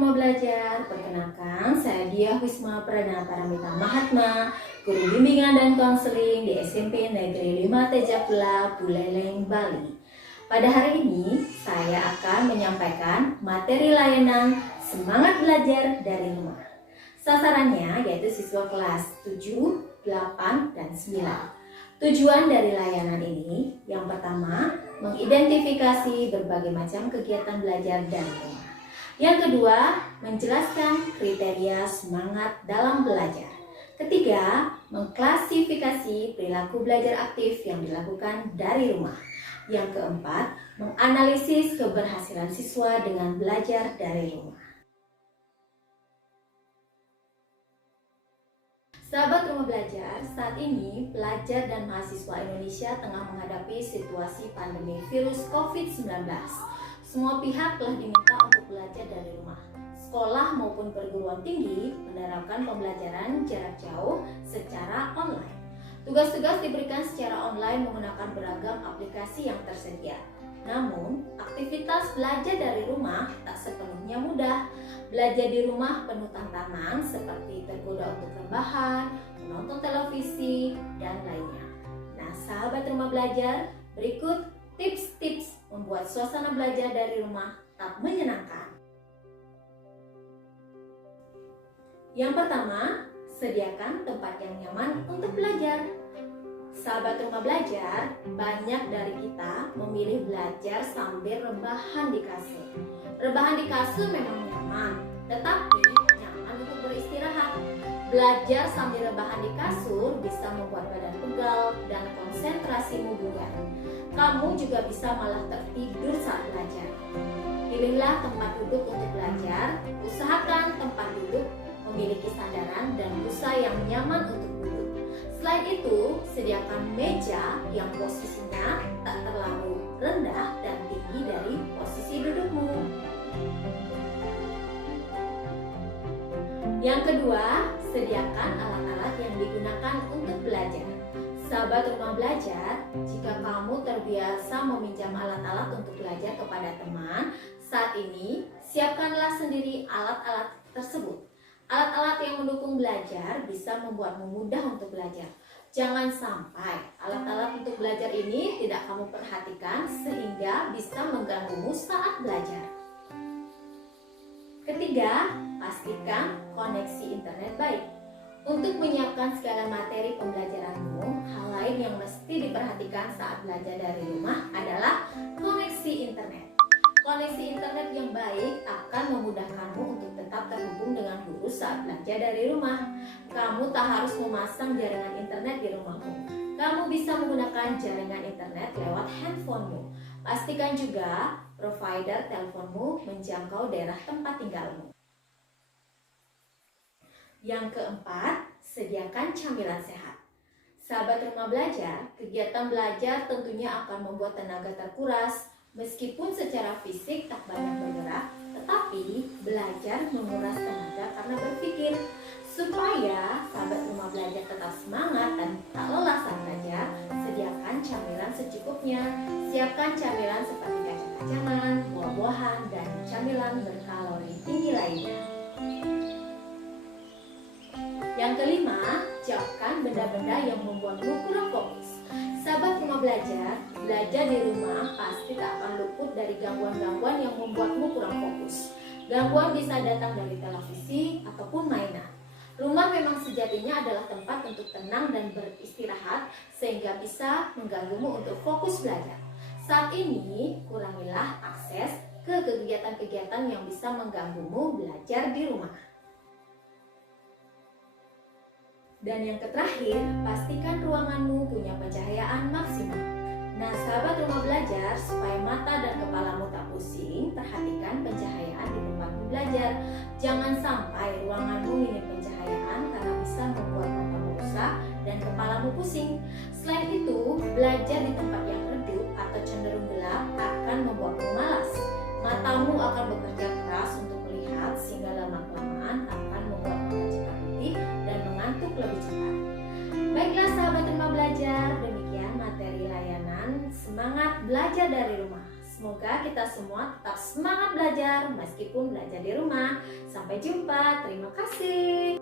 Rumah Belajar, perkenalkan saya Dia Wisma Pradana Mahatma, Guru Bimbingan dan Konseling di SMP Negeri 5 Tejapula, Buleleng, Bali. Pada hari ini, saya akan menyampaikan materi layanan Semangat Belajar dari Rumah. Sasarannya yaitu siswa kelas 7, 8, dan 9. Tujuan dari layanan ini, yang pertama, mengidentifikasi berbagai macam kegiatan belajar dari rumah. Yang kedua, menjelaskan kriteria semangat dalam belajar. Ketiga, mengklasifikasi perilaku belajar aktif yang dilakukan dari rumah. Yang keempat, menganalisis keberhasilan siswa dengan belajar dari rumah. Sahabat Rumah Belajar, saat ini pelajar dan mahasiswa Indonesia tengah menghadapi situasi pandemi virus COVID-19. Semua pihak telah diminta untuk belajar dari rumah. Sekolah maupun perguruan tinggi menerapkan pembelajaran jarak jauh secara online. Tugas-tugas diberikan secara online menggunakan beragam aplikasi yang tersedia. Namun, aktivitas belajar dari rumah tak sepenuhnya mudah. Belajar di rumah penuh tantangan seperti tergoda untuk rebahan, menonton televisi, dan lainnya. Nah, sahabat Rumah Belajar, berikut tips-tips membuat suasana belajar dari rumah tak menyenangkan. Yang pertama, sediakan tempat yang nyaman untuk belajar. Sahabat Rumah Belajar, banyak dari kita memilih belajar sambil rebahan di kasur. Rebahan di kasur memang nyaman, tetapi nyaman untuk beristirahat. Belajar sambil rebahan di kasur bisa membuat badan pegal dan konsentrasimu buyar. Kamu juga bisa malah tertidur saat belajar. Pilihlah tempat duduk untuk belajar. Usahakan tempat duduk memiliki sandaran dan busa yang nyaman untuk duduk. Selain itu, sediakan meja yang posisinya tak terlalu rendah dan tinggi dari posisi dudukmu. Yang kedua, sediakan alat-alat yang digunakan untuk belajar. Sahabat Rumah Belajar, jika kamu terbiasa meminjam alat-alat untuk belajar kepada teman, saat ini siapkanlah sendiri alat-alat tersebut. Alat-alat yang mendukung belajar bisa membuatmu mudah untuk belajar. Jangan sampai alat-alat untuk belajar ini tidak kamu perhatikan sehingga bisa mengganggumu saat belajar. Ketiga, pastikan koneksi internet baik. Untuk menyiapkan segala materi pembelajaranmu, hal lain yang mesti diperhatikan saat belajar dari rumah adalah koneksi internet. Koneksi internet yang baik akan memudahkanmu untuk tetap terhubung dengan guru saat belajar dari rumah. Kamu tak harus memasang jaringan internet di rumahmu. Kamu bisa menggunakan jaringan internet lewat handphonemu. Pastikan juga provider teleponmu menjangkau daerah tempat tinggalmu. Yang keempat, sediakan camilan sehat. Sahabat Rumah Belajar, kegiatan belajar tentunya akan membuat tenaga terkuras. Meskipun secara fisik tak banyak bergerak, tetapi belajar menguras tenaga karena berpikir. Supaya sahabat Rumah Belajar tetap semangat dan tak lelah saat belajar, sediakan camilan secukupnya. Siapkan camilan seperti kacang-kacangan, buah-buahan, dan camilan berkalori tinggi lainnya. Yang kelima, jauhkan benda-benda yang membuatmu kurang fokus. Sahabat Rumah Belajar, belajar di rumah pasti tak akan luput dari gangguan-gangguan yang membuatmu kurang fokus. Gangguan bisa datang dari televisi ataupun mainan. Rumah memang sejatinya adalah tempat untuk tenang dan beristirahat sehingga bisa mengganggumu untuk fokus belajar. Saat ini, kurangilah akses ke kegiatan-kegiatan yang bisa mengganggumu belajar di rumah. Dan yang terakhir, pastikan ruanganmu punya pencahayaan maksimal. Nah, sahabat Rumah Belajar, supaya mata dan kepalamu tak pusing, perhatikan pencahayaan di tempatmu belajar. Jangan sampai ruanganmu minim pencahayaan karena bisa membuat matamu rusak dan kepalamu pusing. Selain itu, belajar di tempat yang redup atau cenderung gelap akan membuatmu malas. Matamu akan bekerja keras untuk melihat sehingga lama-kelamaan akan membuat mata cepat letih dan mengantuk lebih cepat. Baiklah sahabat Rumah Belajar, demikian materi layanan Semangat Belajar dari Rumah. Semoga kita semua tetap semangat belajar meskipun belajar di rumah. Sampai jumpa, terima kasih.